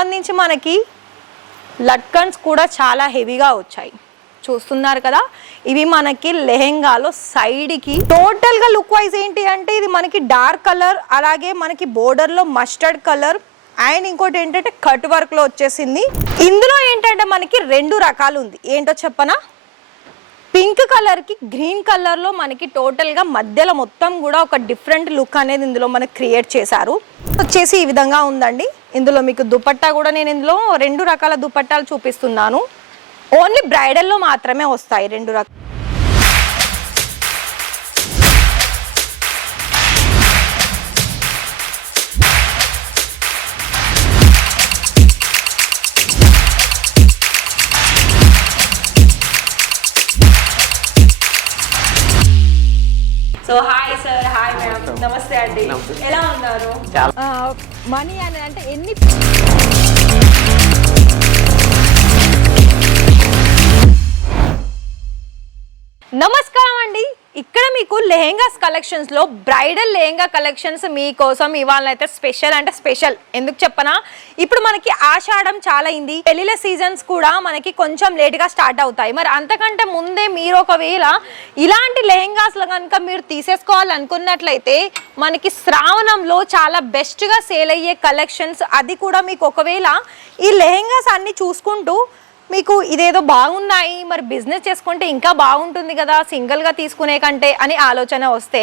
సంబంధించి మనకి లట్కన్స్ కూడా చాలా హెవీగా వచ్చాయి. చూస్తున్నారు కదా, ఇవి మనకి లెహెంగాలో సైడ్కి టోటల్గా లుక్ వైజ్ ఏంటి అంటే ఇది మనకి డార్క్ కలర్, అలాగే మనకి బోర్డర్లో మస్టర్డ్ కలర్ అండ్ ఇంకోటి ఏంటంటే కట్ వర్క్లో వచ్చేసింది. ఇందులో ఏంటంటే మనకి 2 రకాలు ఉంది. ఏంటో చెప్పనా, పింక్ కలర్కి గ్రీన్ కలర్లో మనకి టోటల్గా మధ్యలో మొత్తం కూడా ఒక డిఫరెంట్ లుక్ అనేది ఇందులో మనకి క్రియేట్ చేశారు. వచ్చేసి ఈ విధంగా ఉందండి. ఇందులో మీకు దుపట్టా కూడా నేను ఇందులో 2 రకాల దుపట్టాలు చూపిస్తున్నాను. ఓన్లీ బ్రైడల్లో మాత్రమే వస్తాయి 2 రకాలు. So hi sir, hi ma'am, నమస్తే అండి. ఎలా ఉన్నారు? మనీ అని అంటే ఎన్ని నమస్కారం అండి. ఇక్కడ మీకు లెహెంగాస్ కలెక్షన్స్లో బ్రైడల్ లెహెంగా కలెక్షన్స్ మీకోసం ఇవాళ అయితే స్పెషల్ అంటే స్పెషల్. ఎందుకు చెప్పనా, ఇప్పుడు మనకి ఆషాఢం చాలా అయింది, పెళ్లిళ్ళ సీజన్స్ కూడా మనకి కొంచెం లేట్గా స్టార్ట్ అవుతాయి. మరి అంతకంటే ముందే మీరు ఒకవేళ ఇలాంటి లెహెంగాస్లో కనుక మీరు తీసేసుకోవాలనుకున్నట్లయితే మనకి శ్రావణంలో చాలా బెస్ట్గా సేల్ అయ్యే కలెక్షన్స్, అది కూడా మీకు ఒకవేళ ఈ లెహెంగాస్ అన్ని చూసుకుంటూ మీకు ఇదేదో బాగున్నాయి, మరి బిజినెస్ చేసుకుంటే ఇంకా బాగుంటుంది కదా సింగిల్గా తీసుకునే కంటే అని ఆలోచన వస్తే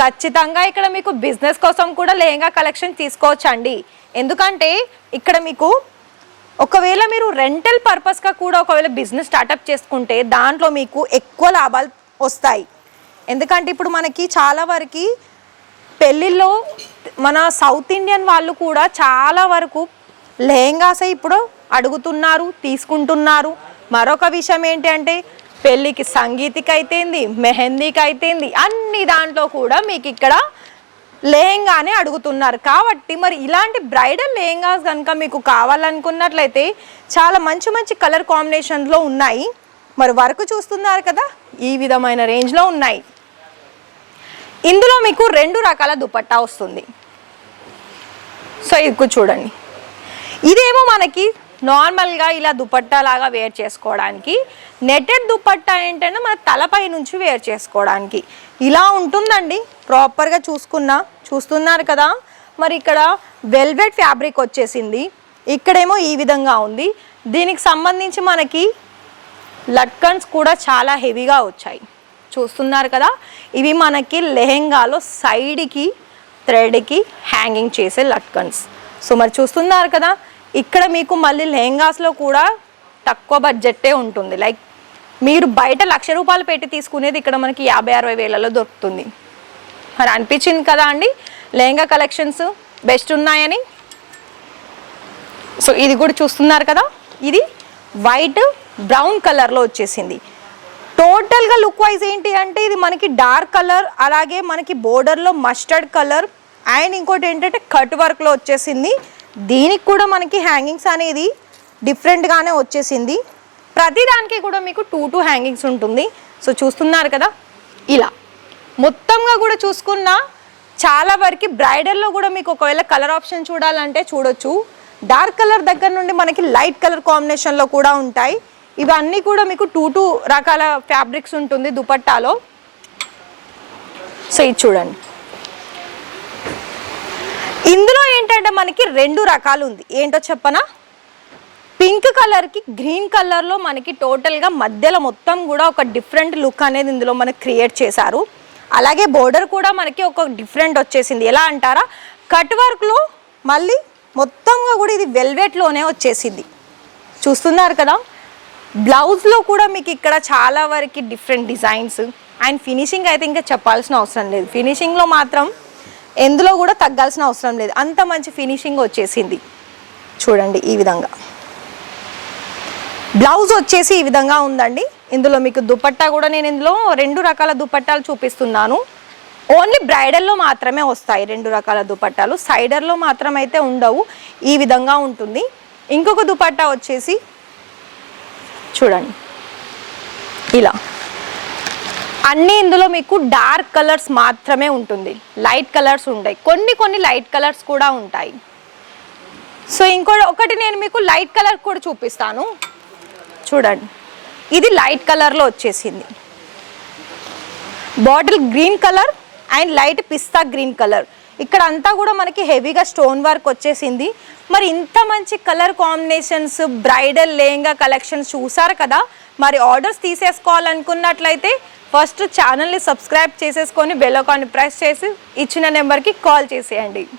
ఖచ్చితంగా ఇక్కడ మీకు బిజినెస్ కోసం కూడా లెహంగా కలెక్షన్ తీసుకోవచ్చండి. ఎందుకంటే ఇక్కడ మీకు ఒకవేళ మీరు రెంటల్ పర్పస్గా కూడా ఒకవేళ బిజినెస్ స్టార్టప్ చేసుకుంటే దాంట్లో మీకు ఎక్కువ లాభాలు వస్తాయి. ఎందుకంటే ఇప్పుడు మనకి చాలా వరకు పెళ్ళిళ్ళలో మన సౌత్ ఇండియన్ వాళ్ళు కూడా చాలా వరకు లెహంగాసే ఇప్పుడు అడుగుతున్నారు, తీసుకుంటున్నారు. మరొక విషయం ఏంటి అంటే పెళ్ళికి సంగీతికి అయితేంది, మెహందీకి అయితేంది, అన్ని దాంట్లో కూడా మీకు ఇక్కడ లెహంగానే అడుగుతున్నారు. కాబట్టి మరి ఇలాంటి బ్రైడల్ లెహంగాస్ కనుక మీకు కావాలనుకున్నట్లయితే చాలా మంచి మంచి కలర్ కాంబినేషన్లో ఉన్నాయి. మరి వర్క్ చూస్తున్నారు కదా, ఈ విధమైన రేంజ్లో ఉన్నాయి. ఇందులో మీకు 2 రకాల దుపట్టా వస్తుంది. సో ఇది చూడండి, ఇదేమో మనకి నార్మల్గా ఇలా దుపట్టా లాగా వేర్ చేసుకోవడానికి, నెటెడ్ దుపట్టా ఏంటంటే మన తలపై నుంచి వేర్ చేసుకోవడానికి ఇలా ఉంటుందండి. ప్రాపర్గా చూస్తున్నారు కదా, మరి ఇక్కడ వెల్వెట్ ఫ్యాబ్రిక్ వచ్చేసింది, ఇక్కడేమో ఈ విధంగా ఉంది. దీనికి సంబంధించి మనకి లట్కన్స్ కూడా చాలా హెవీగా వచ్చాయి. చూస్తున్నారు కదా, ఇవి మనకి లెహెంగాలో సైడ్కి థ్రెడ్కి హ్యాంగింగ్ చేసే లట్కన్స్. సో మరి చూస్తున్నారు కదా, ఇక్కడ మీకు మళ్ళీ లెహంగాస్లో కూడా తక్కువ బడ్జెట్టే ఉంటుంది. లైక్ మీరు బయట 1,00,000 రూపాయలు పెట్టి తీసుకునేది ఇక్కడ మనకి 50-60 వేలలో దొరుకుతుంది. మరి అనిపించింది కదా అండి లెహంగా కలెక్షన్స్ బెస్ట్ ఉన్నాయని. సో ఇది కూడా చూస్తున్నారు కదా, ఇది వైట్ బ్రౌన్ కలర్లో వచ్చేసింది. టోటల్గా లుక్ వైజ్ ఏంటి అంటే ఇది మనకి డార్క్ కలర్, అలాగే మనకి బోర్డర్లో మస్టర్డ్ కలర్ అండ్ ఇంకోటి ఏంటంటే కట్ వర్క్లో వచ్చేసింది. దీనికి కూడా మనకి హ్యాంగింగ్స్ అనేది డిఫరెంట్గానే వచ్చేసింది. ప్రతిదానికి కూడా మీకు 2 హ్యాంగింగ్స్ ఉంటుంది. సో చూస్తున్నారు కదా, ఇలా మొత్తంగా కూడా చూసుకున్నా చాలా వరకు బ్రైడల్లో కూడా మీకు ఒకవేళ కలర్ ఆప్షన్ చూడాలంటే చూడొచ్చు. డార్క్ కలర్ దగ్గర నుండి మనకి లైట్ కలర్ కాంబినేషన్లో కూడా ఉంటాయి. ఇవన్నీ కూడా మీకు 2 రకాల ఫ్యాబ్రిక్స్ ఉంటుంది దుపట్టాలో. సో ఇది చూడండి, ఇందులో ఏంటంటే మనకి 2 రకాలు ఉంది. ఏంటో చెప్పనా, పింక్ కలర్కి గ్రీన్ కలర్లో మనకి టోటల్గా మధ్యలో మొత్తం కూడా ఒక డిఫరెంట్ లుక్ అనేది ఇందులో మనకి క్రియేట్ చేశారు. అలాగే బోర్డర్ కూడా మనకి ఒక డిఫరెంట్ వచ్చేసింది. ఎలా అంటారా, కట్ వర్క్లో మళ్ళీ మొత్తంగా కూడా ఇది వెల్వెట్లోనే వచ్చేసింది. చూస్తున్నారు కదా, బ్లౌజ్లో కూడా మీకు ఇక్కడ చాలా వరకు డిఫరెంట్ డిజైన్స్ అండ్ ఫినిషింగ్ అయితే ఇంకా చెప్పాల్సిన అవసరం లేదు. ఫినిషింగ్లో మాత్రం ఎందులో కూడా తగ్గాల్సిన అవసరం లేదు, అంత మంచి ఫినిషింగ్ వచ్చేసింది. చూడండి ఈ విధంగా బ్లౌజ్ వచ్చేసి ఈ విధంగా ఉందండి. ఇందులో మీకు దుపట్టా కూడా నేను ఇందులో 2 రకాల దుపట్టాలు చూపిస్తున్నాను. ఓన్లీ బ్రైడల్లో మాత్రమే వస్తాయి 2 రకాల దుపట్టాలు, సైడర్లో మాత్రం అయితే ఉండవు. ఈ విధంగా ఉంటుంది. ఇంకొక దుపట్టా వచ్చేసి చూడండి ఇలా అన్నీ ఇందులో మీకు డార్క్ కలర్స్ మాత్రమే ఉంటుంది, లైట్ కలర్స్ ఉంటాయి, కొన్ని లైట్ కలర్స్ కూడా ఉంటాయి. సో ఒకటి నేను మీకు లైట్ కలర్ కూడా చూపిస్తాను, చూడండి. ఇది లైట్ కలర్లో వచ్చేసింది, bottle green colour and light pista green colour. ఇక్కడ అంతా కూడా మనకి హెవీగా స్టోన్ వర్క్ వచ్చేసింది. మరి ఇంత మంచి colour combinations bridal lehenga collections చూసారు కదా. మరి ఆర్డర్స్ తీసేసుకోవాలనుకున్నట్లయితే ఫస్ట్ ఛానల్ని సబ్స్క్రైబ్ చేసేసుకొని బెల్ ఐకాన్ని ప్రెస్ చేసి ఇచ్చిన నెంబర్కి కాల్ చేసేయండి.